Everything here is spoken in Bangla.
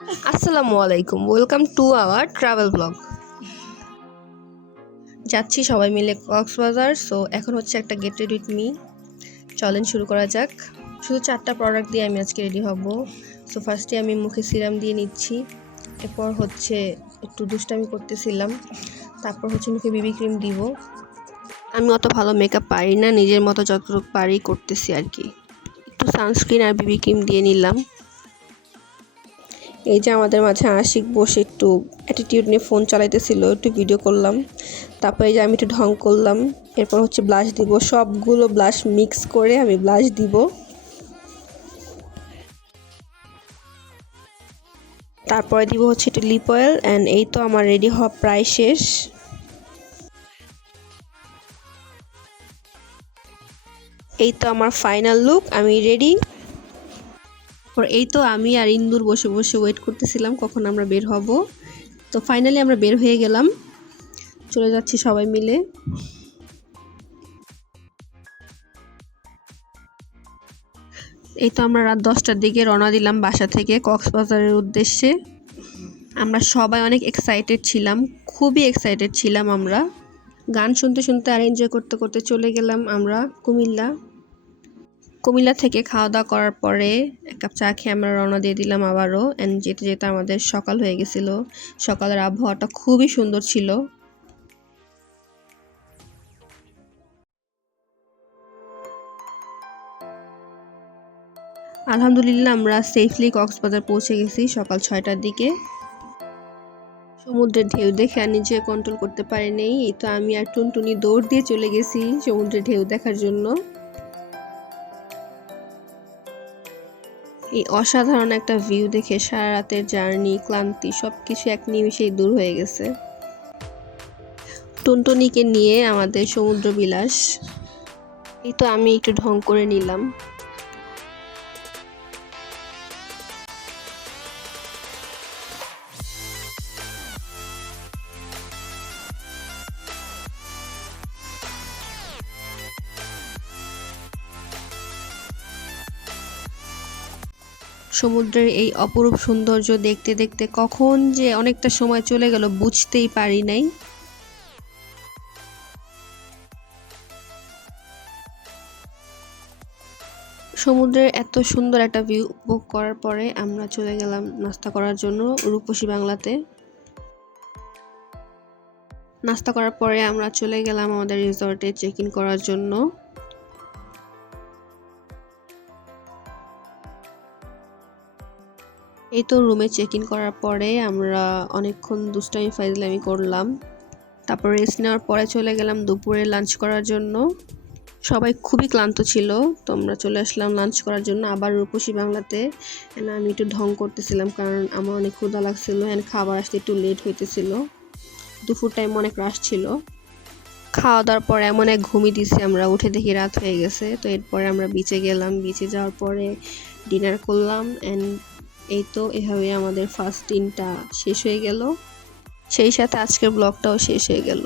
আসসালামু আলাইকুম, welcome to our travel blog. যাচ্ছি সবাই মিলে কক্সবাজার। সো এখন হচ্ছে একটা গেট রেডি উইথ মি। চলেন শুরু করা যাক। শুধু 4টা প্রোডাক্ট দিয়ে আমি আজকে রেডি হব। সো ফার্স্টে আমি মুখে সিরাম দিয়ে নিচ্ছি, এরপর হচ্ছে একটু দুষ্টামি করতেছিলাম, তারপর হচ্ছে মুখে বিবি ক্রিম দিব। আমি অত ভালো মেকআপ পারি না, নিজের মতো যতটুকু পারি করতেছি আর কি। একটু সানস্ক্রিন আর বিবি ক্রিম দিয়ে নিলাম। এই যে আমাদের মাঝে আশিক বসে একটু অ্যাটিটিউড নিয়ে ফোন চালাইতেছিল, একটু ভিডিও করলাম। তারপরে এই যে আমি একটু ঢং করলাম। এরপর হচ্ছে ব্লাশ দিব, সবগুলো ব্লাশ মিক্স করে আমি ব্লাশ দিব। তারপরে দিব হচ্ছে একটু লিপ অয়েল। অ্যান্ড এই তো আমার রেডি হওয়া প্রায় শেষ। এই তো আমার ফাইনাল লুক, আমি রেডি। এই তো আমি আর ইন্দুর বসে বসে ওয়েট করতেছিলাম কখন আমরা বের হব। তো ফাইনালি আমরা বের হয়ে গেলাম, চলে যাচ্ছি সবাই মিলে। এই তো আমরা রাত 10টার দিকে রওনা দিলাম বাসা থেকে কক্সবাজারের উদ্দেশ্যে। আমরা সবাই অনেক এক্সাইটেড ছিলাম, খুবই এক্সাইটেড ছিলাম আমরা। গান শুনতে শুনতে আর এনজয় করতে করতে চলে গেলাম আমরা কুমিল্লা থেকে খাওয়া দাওয়া করার পরে এক কাপ চা খেয়ে আমরা রওনা দিয়ে দিলাম আবারও। অ্যান্ড যেতে যেতে আমাদের সকাল হয়ে গেছিলো। সকালের আবহাওয়াটা খুবই সুন্দর ছিল। আলহামদুলিল্লাহ আমরা সেফলি কক্সবাজার পৌঁছে গেছি সকাল 6টার দিকে। সমুদ্রের ঢেউ দেখে আর নিজে কন্ট্রোল করতে পারিনি। এই তো আমি আর টুনটুনি দৌড় দিয়ে চলে গেছি সমুদ্রের ঢেউ দেখার জন্য। এই অসাধারণ একটা ভিউ দেখে সারা রাতের জার্নি, ক্লান্তি সবকিছু এক নিমিষেই দূর হয়ে গেছে। টুনটুনিকে নিয়ে আমাদের সমুদ্র বিলাস। এই তো আমি একটু ঢং করে নিলাম। সমুদ্রের এই অপরূপ সৌন্দর্য দেখতে দেখতে কখন যে অনেকটা সময় চলে গেল বুঝতেই পারি নাই। সমুদ্রের এত সুন্দর একটা ভিউ উপভোগ করার পরে আমরা চলে গেলাম নাস্তা করার জন্য রূপসী বাংলাতে। নাস্তা করার পরে আমরা চলে গেলাম আমাদের রিসর্টে চেক ইন করার জন্য। এই তো রুমে চেক ইন করার পরে আমরা অনেকক্ষণ দুষ্টামি ফাইজলামি করলাম। তারপর রেস্ট নেওয়ার পরে চলে গেলাম দুপুরে লাঞ্চ করার জন্য। সবাই খুবই ক্লান্ত ছিল, তো আমরা চলে আসলাম লাঞ্চ করার জন্য আবার রূপসী বাংলাতে। আমি একটু ঢং করতেছিলাম কারণ আমার অনেক ক্ষুধা লাগছিল অ্যান্ড খাবার আসতে একটু লেট হইতেছিল। দুপুর টাইম অনেক রাশ ছিল। খাওয়া দাওয়ার পরে এমন এক ঘুমিয়ে দিছি আমরা, উঠে দেখি রাত হয়ে গেছে। তো এরপরে আমরা বিচে গেলাম, বিচে যাওয়ার পরে ডিনার করলাম। অ্যান্ড এই তো এভাবে আমাদের ফার্স্ট দিনটা শেষ হয়ে গেল, সেই সাথে আজকের ব্লগটাও শেষ হয়ে গেল।